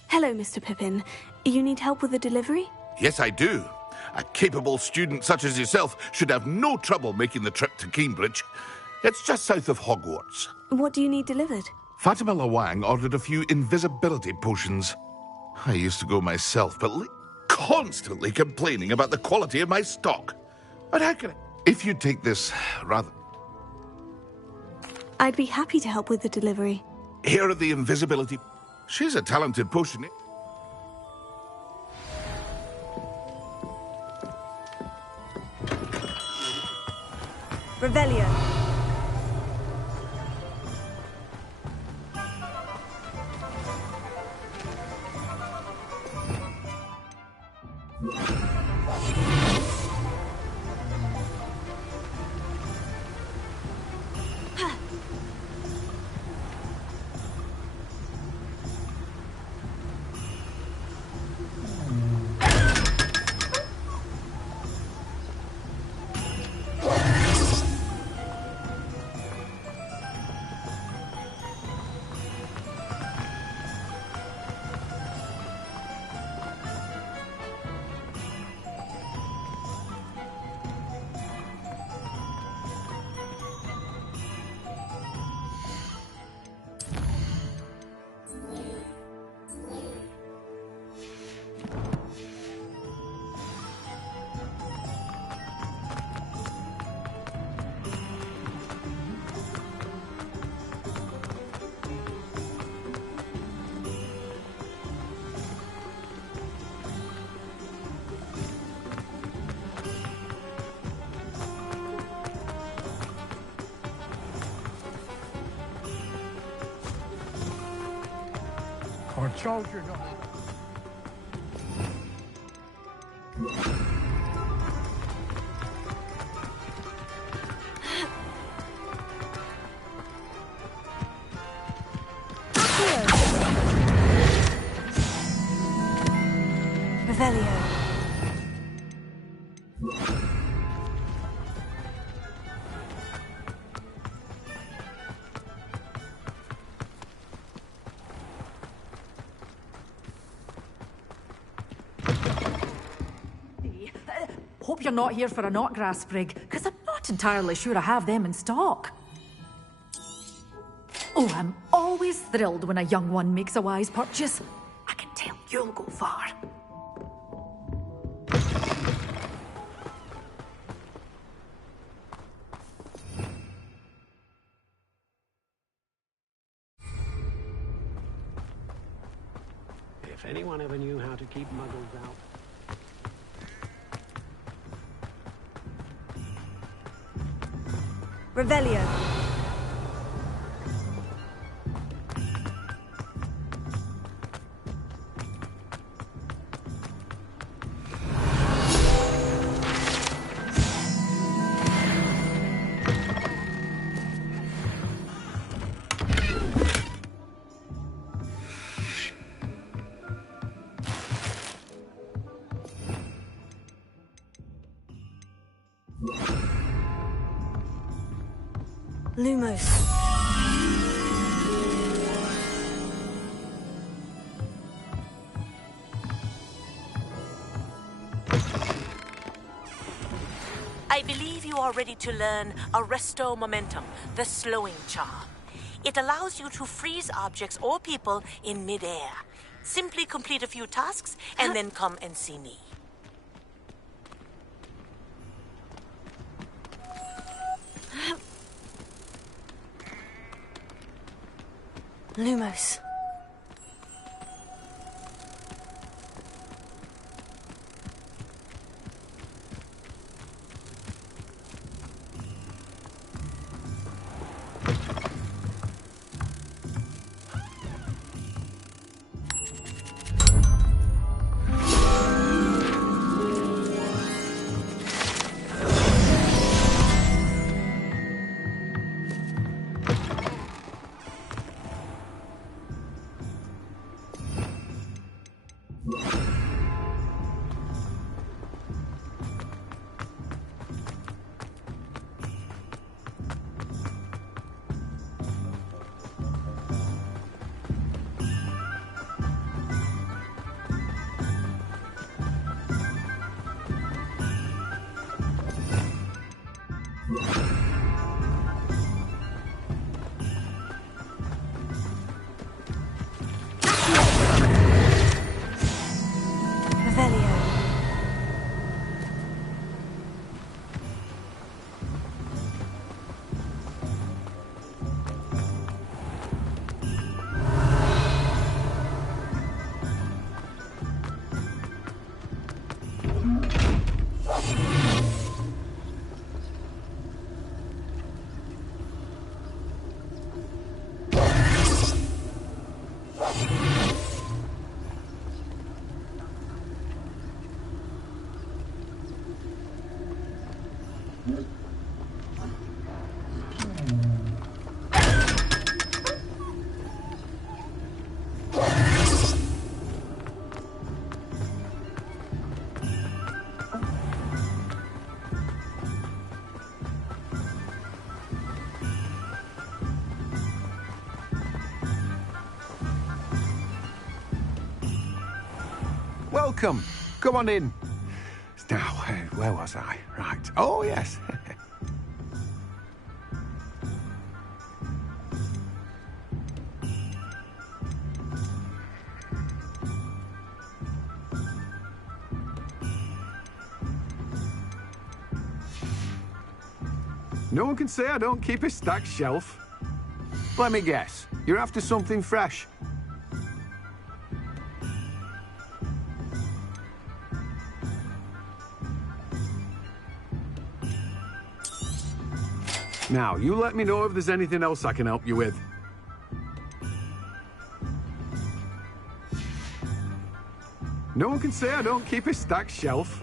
Hello, Mr. Pippin. You need help with a delivery? Yes, I do. A capable student such as yourself should have no trouble making the trip to Cambridge. It's just south of Hogwarts. What do you need delivered? Fatima Lawang ordered a few invisibility potions. I used to go myself, but constantly complaining about the quality of my stock. But how can I... If you take this rather... I'd be happy to help with the delivery. Here are the invisibility... She's a talented potion. Revelio. Our children are... Revelio. Hope you're not here for a knotgrass sprig, because I'm not entirely sure I have them in stock. Oh, I'm always thrilled when a young one makes a wise purchase. I can tell you'll go far. If anyone ever knew how to keep muggles out... Revelio. Lumos. I believe you are ready to learn Arresto Momentum, the slowing charm. It allows you to freeze objects or people in midair. Simply complete a few tasks and then come and see me. Lumos. Welcome. Come on in. Now, where was I? Right. Oh, yes. No one can say I don't keep a stacked shelf. Let me guess. You're after something fresh. Now, you let me know if there's anything else I can help you with. No one can say I don't keep a stacked shelf.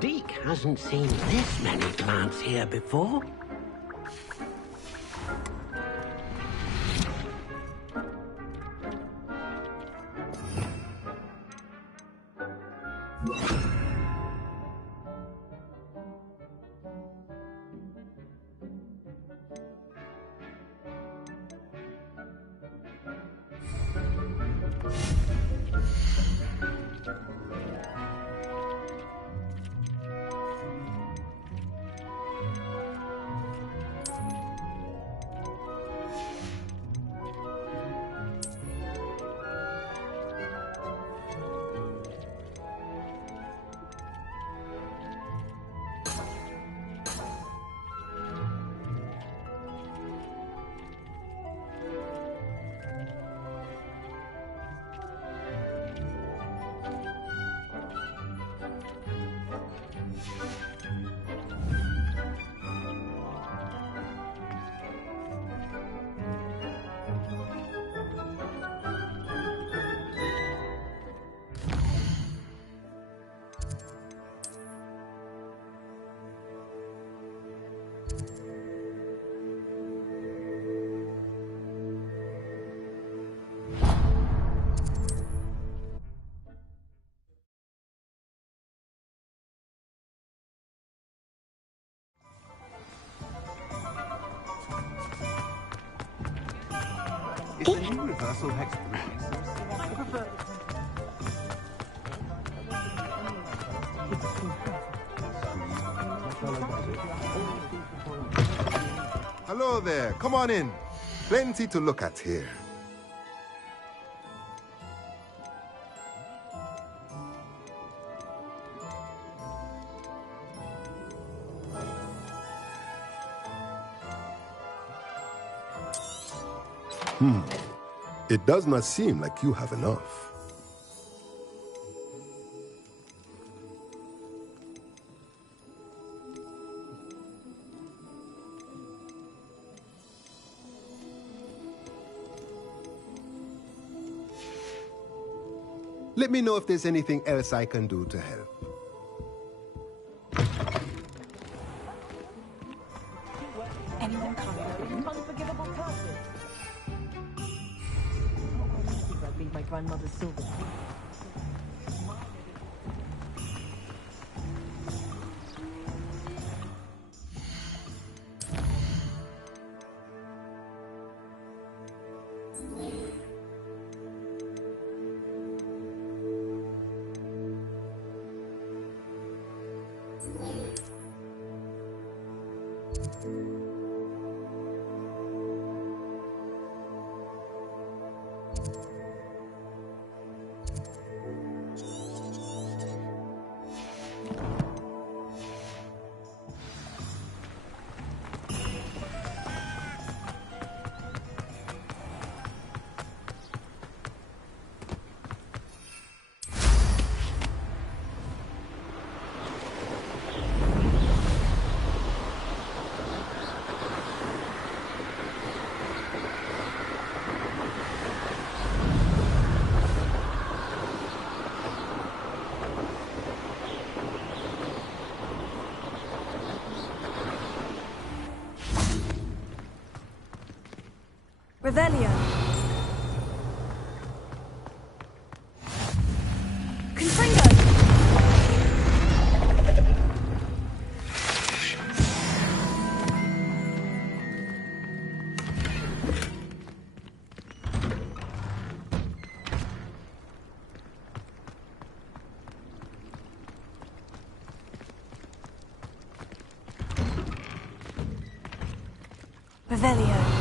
Deke hasn't seen this many plants here before. It's a new reversal hex. Hello there. Come on in. Plenty to look at here. It does not seem like you have enough. Let me know if there's anything else I can do to help. Anyone coming? Unforgivable curses. I'd leave my grandmother's silver. Revelio. Confringo. Revelio.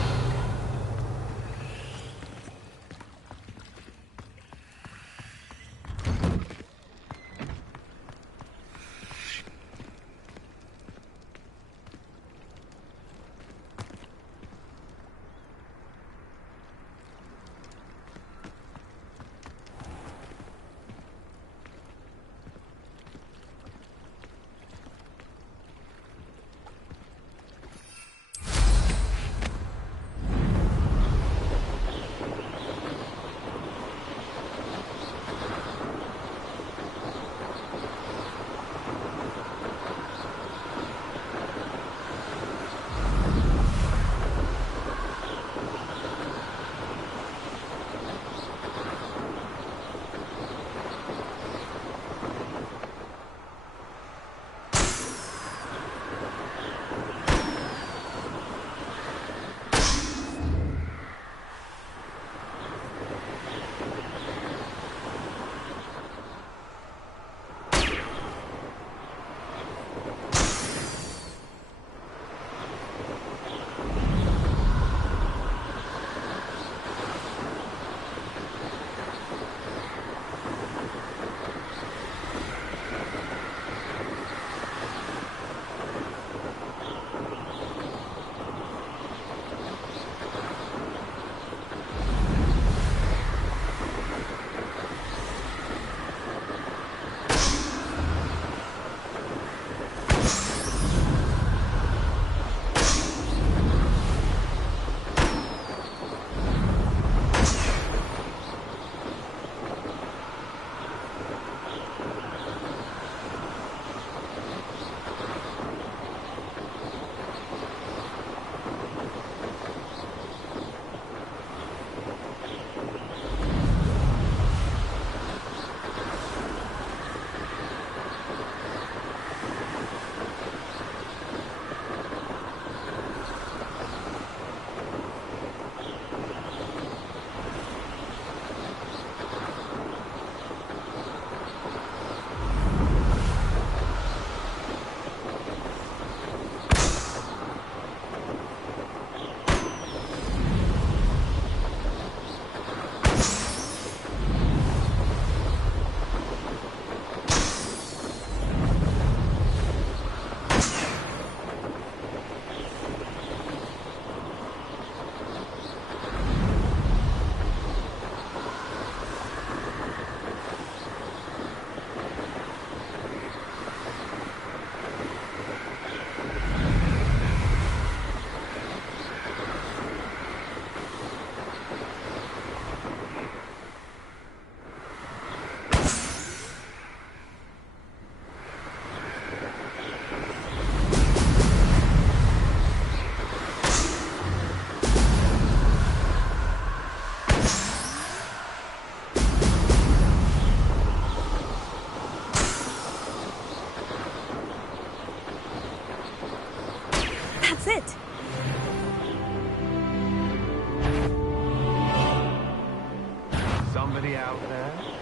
out there.